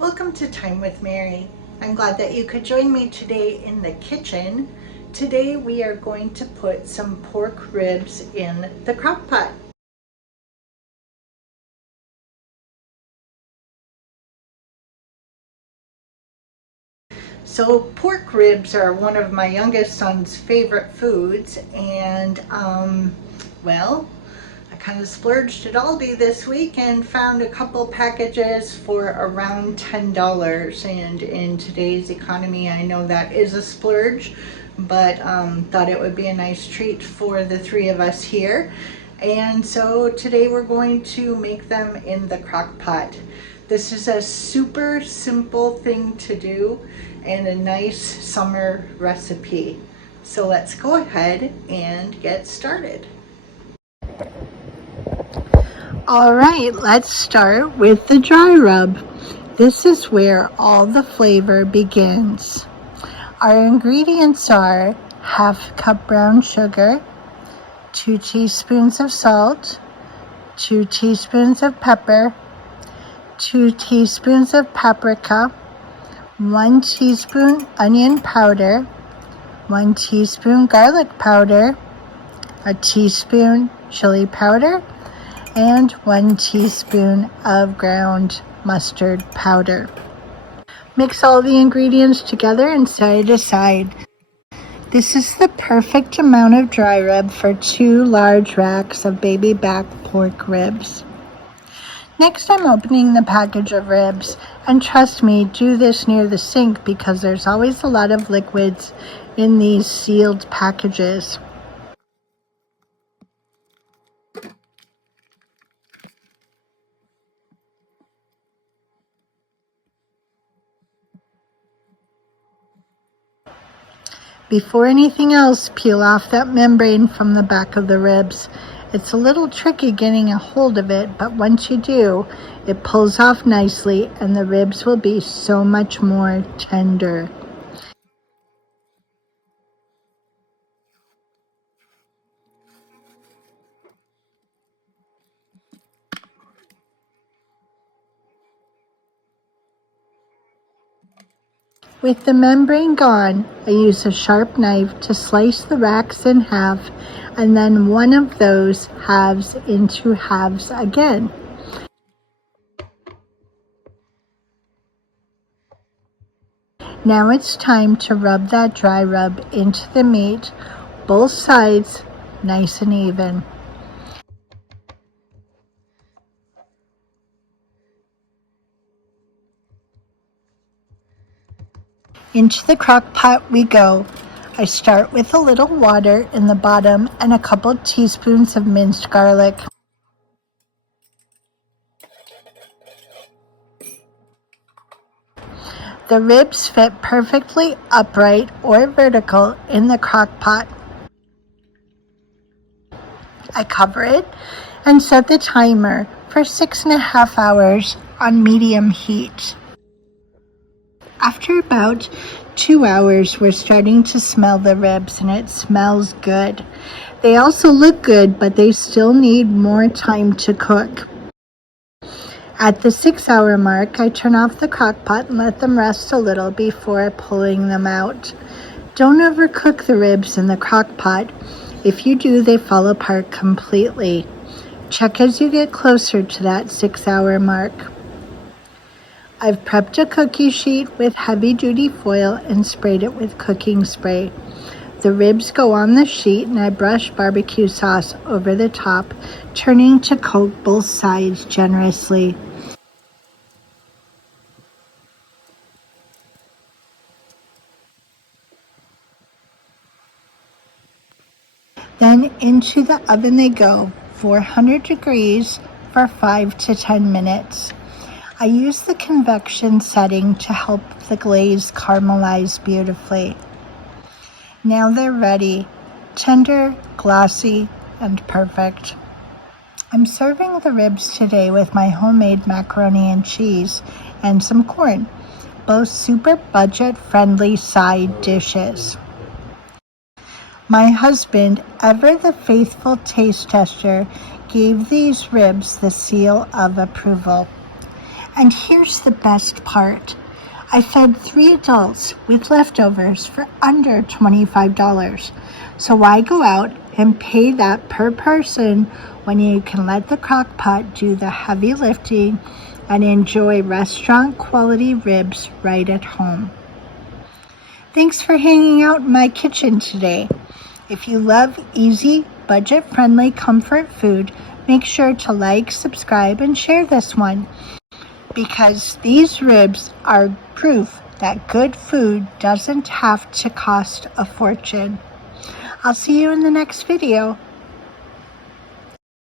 Welcome to Time with Mary. I'm glad that you could join me today in the kitchen. Today we are going to put some pork ribs in the crock pot. So pork ribs are one of my youngest son's favorite foods, and well, I kind of splurged at Aldi this week and found a couple packages for around $10. And in today's economy, I know that is a splurge, but thought it would be a nice treat for the three of us here. And so today we're going to make them in the crock pot. This is a super simple thing to do and a nice summer recipe. So let's go ahead and get started. All right, let's start with the dry rub. This is where all the flavor begins. Our ingredients are 1/2 cup brown sugar, 2 teaspoons of salt, 2 teaspoons of pepper, 2 teaspoons of paprika, 1 teaspoon onion powder, 1 teaspoon garlic powder, a teaspoon chili powder, and 1 teaspoon of ground mustard powder. Mix all the ingredients together and set it aside. This is the perfect amount of dry rub for 2 large racks of baby back pork ribs. Next, I'm opening the package of ribs, and trust me, do this near the sink because there's always a lot of liquids in these sealed packages. Before anything else, peel off that membrane from the back of the ribs. It's a little tricky getting a hold of it, but once you do, it pulls off nicely and the ribs will be so much more tender. With the membrane gone, I use a sharp knife to slice the racks in half and then one of those halves into halves again. Now it's time to rub that dry rub into the meat, both sides, nice and even. Into the crock pot we go. I start with a little water in the bottom and a couple teaspoons of minced garlic. The ribs fit perfectly upright or vertical in the crock pot. I cover it and set the timer for 6.5 hours on medium heat. After about 2 hours, we're starting to smell the ribs and it smells good. They also look good, but they still need more time to cook. At the 6-hour mark, I turn off the crock pot and let them rest a little before pulling them out. Don't overcook the ribs in the crock pot. If you do, they fall apart completely. Check as you get closer to that 6-hour mark. I've prepped a cookie sheet with heavy-duty foil and sprayed it with cooking spray. The ribs go on the sheet and I brush barbecue sauce over the top, turning to coat both sides generously. Then into the oven they go, 400 degrees for 5 to 10 minutes. I use the convection setting to help the glaze caramelize beautifully. Now they're ready, tender, glossy, and perfect. I'm serving the ribs today with my homemade macaroni and cheese and some corn, both super budget-friendly side dishes. My husband, ever the faithful taste tester, gave these ribs the seal of approval. And here's the best part. I fed 3 adults with leftovers for under $25. So why go out and pay that per person when you can let the Crockpot do the heavy lifting and enjoy restaurant quality ribs right at home? Thanks for hanging out in my kitchen today. If you love easy, budget-friendly comfort food, make sure to like, subscribe, and share this one, because these ribs are proof that good food doesn't have to cost a fortune. I'll see you in the next video.